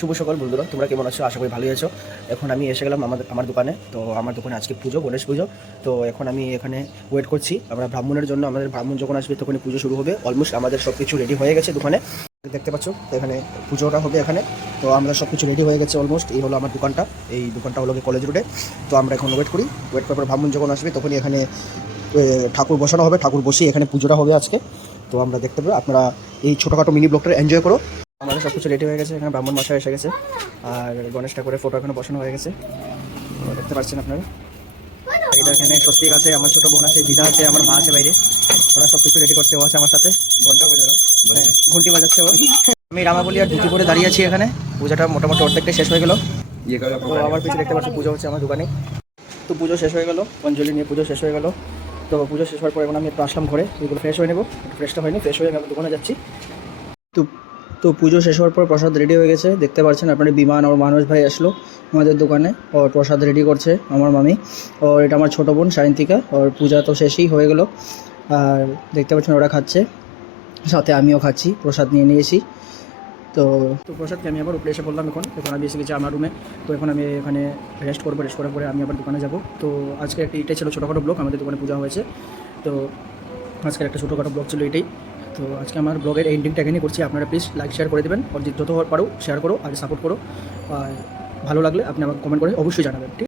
শুভ সকাল বন্ধুরা, তোমরা কেমন আছো? আশা করি ভালোই আছো। এখন আমি এসে গেলাম আমার দোকানে। তো আমার দোকানে আজকে পুজো, গণেশ পুজো। তো এখন আমি এখানে ওয়েট করছি আমরা ব্রাহ্মণের জন্য। আমাদের ব্রাহ্মণ যখন আসবে তখনই পুজো শুরু হবে। অলমোস্ট আমাদের সব কিছু রেডি হয়ে গেছে দোকানে, দেখতে পাচ্ছ। তো এখানে পুজোটা হবে এখানে। তো আমরা সব কিছু রেডি হয়ে গেছে অলমোস্ট। এই হলো আমার দোকানটা। এই দোকানটা হলো কলেজ রোডে। তো আমরা এখন ওয়েট করি। ওয়েট করার পর ব্রাহ্মণ যখন আসবে তখনই এখানে ঠাকুর বসানো হবে। ঠাকুর বসিয়ে এখানে পুজোটা হবে আজকে। তো আমরা দেখতে পাবো। আপনারা এই ছোটোখাটো মিনি ব্লগটা এনজয় করো। আমাদের সব কিছু রেডি হয়ে গেছে। এখানে ব্রাহ্মণ মশাই এসে গেছে আর গণেশ ঠাকুরের ফটো এখানে বসানো হয়ে গেছে। তো দেখতে পাচ্ছেন আপনারা। এটা এখানে স্বস্তিক আছে, আমার ছোটো বোন আছে, দিদা আছে, আমার মা আছে বাইরে। ওরা সব কিছু রেডি করছে। ও আছে আমার সাথে, ঘন্টি বাজাচ্ছে ও। আমি রামাবলি আর ধুতি পরে দাঁড়িয়ে আছি এখানে। পূজাটা মোটামুটি অর্ধেকটাই শেষ হয়ে গেল। তো আমার পিছনে দেখতে পাচ্ছি পুজো হচ্ছে আমার দোকানে। তো পুজো শেষ হয়ে গেল, অঞ্জলি নিয়ে পুজো শেষ হয়ে গেল। তো পুজো শেষ হওয়ার পর এখন আমি একটু আসলাম ঘরে, এগুলো ফ্রেশ হয়ে নেবো। ফ্রেশটা হয়নি, ফ্রেশ হয়ে আমি দোকানে যাচ্ছি। তো তো পুজো শেষ হওয়ার পর প্রসাদ রেডি হয়ে গেছে, দেখতে পাচ্ছেন আপনার। বিমান আর মানস ভাই আসলো আমাদের দোকানে, ওর প্রসাদ রেডি করছে আমার মামি। আর এটা আমার ছোটো বোন সায়ন্তিকা। ওর পূজা তো শেষই হয়ে গেল। আর দেখতে পাচ্ছেন ওরা খাচ্ছে, সাথে আমিও খাচ্ছি, প্রসাদ নিয়ে নিয়েছি। তো তো প্রসাদকে আমি আবার উপরে এসে বললাম। এখন আমি এসে গেছি আমার রুমে। তো এখন আমি এখানে রেস্ট করবো। রেস্ট করার পরে আমি আবার দোকানে যাব। তো আজকে এটাই ছিল ছোটোখাটো ব্লগ। আমাদের দোকানে পূজা হয়েছে, তো আজকের একটা ছোটোখাটো ব্লগ ছিল এটাই। তো আজকে আমার ব্লগের এন্ডিংটা এখানেই করছি। আপনারা প্লিজ লাইক শেয়ার করে দেবেন, আর যত পারো শেয়ার করো আর সাপোর্ট করো। আর ভালো লাগলে আপনি আমাকে কমেন্ট করে অবশ্যই জানাবেন, ঠিক।